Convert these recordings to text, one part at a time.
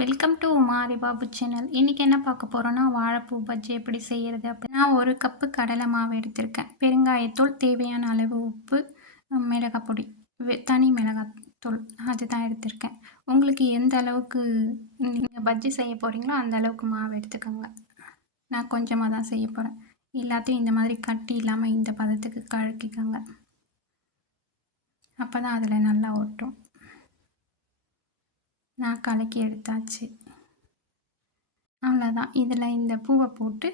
Welcome to Umari Babu channel இன்றைக்கி என்ன பார்க்க போகிறோன்னா வாழைப்பூ பஜ்ஜி எப்படி செய்கிறது அப்படி நான் ஒரு கப்பு கடலை மாவு எடுத்திருக்கேன். பெருங்காயத்தூள் தேவையான அளவு உப்பு மிளகாய் பொடி தனி மிளகாத்தூள் அதுதான் எடுத்திருக்கேன். உங்களுக்கு எந்த அளவுக்கு நீங்கள் பஜ்ஜி செய்ய போகிறீங்களோ அந்த அளவுக்கு மாவு எடுத்துக்கோங்க. நான் கொஞ்சமாக தான் செய்ய போகிறேன் எல்லாத்தையும் இந்த மாதிரி கட்டி இல்லாமல் இந்த பதத்துக்கு கழுக்கிக்கோங்க அப்போ தான் அதில் நல்லா ஒட்டும். நான் கலக்கி எடுத்தாச்சு. அவ்வளோதான். இதில் இந்த பூவை போட்டு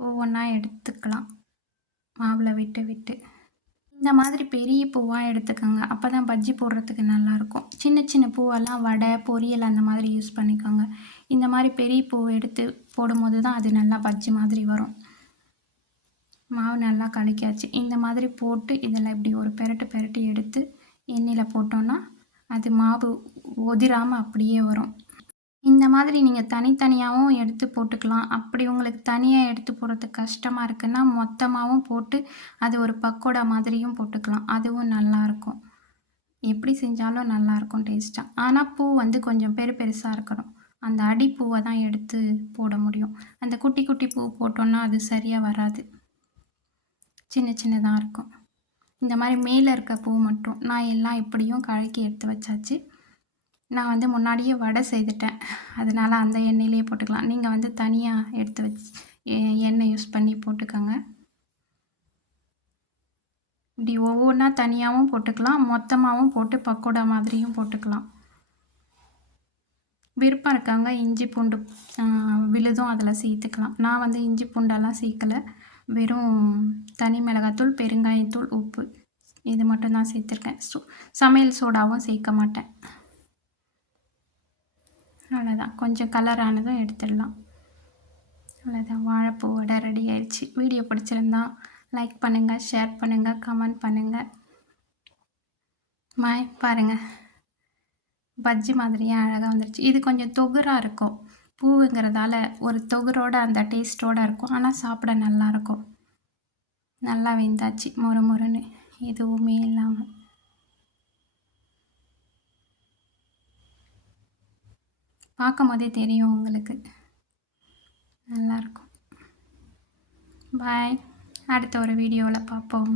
ஒவ்வொன்றா எடுத்துக்கலாம். மாவில் விட்டு விட்டு. இந்த மாதிரி பெரிய பூவாக எடுத்துக்கோங்க. அப்போ தான் பஜ்ஜி போடுறதுக்கு நல்லாயிருக்கும். சின்ன சின்ன பூவெல்லாம் வடை பொரியல் அந்த மாதிரி யூஸ் பண்ணிக்கோங்க. இந்த மாதிரி பெரிய பூவை எடுத்து போடும்போது தான் அது நல்லா பஜ்ஜி மாதிரி வரும். மாவு நல்லா கலக்கியாச்சு. இந்த மாதிரி போட்டு இதில் இப்படி ஒரு பெரட்டு பெரட்டி எடுத்து எண்ணெயில் போட்டோன்னா அது மாவு ஒதிராமல் அப்படியே வரும். இந்த மாதிரி நீங்கள் தனித்தனியாகவும் எடுத்து போட்டுக்கலாம். அப்படி உங்களுக்கு தனியாக எடுத்து போடுறதுக்கு கஷ்டமாக இருக்குன்னா மொத்தமாகவும் போட்டு அது ஒரு பக்கோடா மாதிரியும் போட்டுக்கலாம். அதுவும் நல்லாயிருக்கும் எப்படி செஞ்சாலும் நல்லாயிருக்கும் டேஸ்ட்டாக ஆனால் பூ வந்து கொஞ்சம் பெரு பெருசாக இருக்கணும். அந்த அடிப்பூவை தான் எடுத்து போட முடியும். அந்த குட்டி குட்டி பூ போட்டோன்னா அது சரியாக வராது. சின்ன சின்னதாக இருக்கும். இந்த மாதிரி மேலே இருக்க பூ மட்டும் நான் எல்லாம் எப்படியும் கழக்கி எடுத்து வச்சாச்சு. நான் வந்து முன்னாடியே வடை செய்துட்டேன். அதனால் அந்த எண்ணெயிலே போட்டுக்கலாம். நீங்கள் வந்து தனியாக எடுத்து வச்சு எண்ணெய் யூஸ் பண்ணி போட்டுக்கோங்க. இப்படி ஒவ்வொன்றா தனியாகவும் போட்டுக்கலாம். மொத்தமாகவும் போட்டு பக்கோடா மாதிரியும் போட்டுக்கலாம். விருப்பம் இருக்காங்க இஞ்சி பூண்டு விழுதும் அதில் சேர்த்துக்கலாம். நான் வந்து இஞ்சி பூண்டெல்லாம் சேர்க்கலை. வெறும் தனி மிளகாத்தூள் பெருங்காயத்தூள் உப்பு. இது மட்டும்தான் சேர்த்துருக்கேன். சோ சமையல் சோடாவும் சேர்க்க மாட்டேன். அவ்வளோதான் கொஞ்சம் கலரானதும் எடுத்துடலாம். அவ்வளோதான் வாழைப்பூ வடை ரெடி ஆயிடுச்சு. வீடியோ பிடிச்சிருந்தா லைக் பண்ணுங்கள் ஷேர் பண்ணுங்கள் கமெண்ட் பண்ணுங்கள் மாய் பாருங்கள் பஜ்ஜி மாதிரியே அழகாக வந்துருச்சு. இது கொஞ்சம் தொகுராக இருக்கும். பூவுங்கிறதால ஒரு தொகுரோட அந்த டேஸ்ட்டோடு இருக்கும். ஆனால் சாப்பிட நல்லாயிருக்கும் நல்லா வெந்தாச்சு மொறு மொறுன்னு. எதுவுமே இல்லாமல் பார்க்கும் போதே தெரியும் உங்களுக்கு. நல்லாயிருக்கும் பாய். அடுத்த ஒரு வீடியோவில் பார்ப்போம்.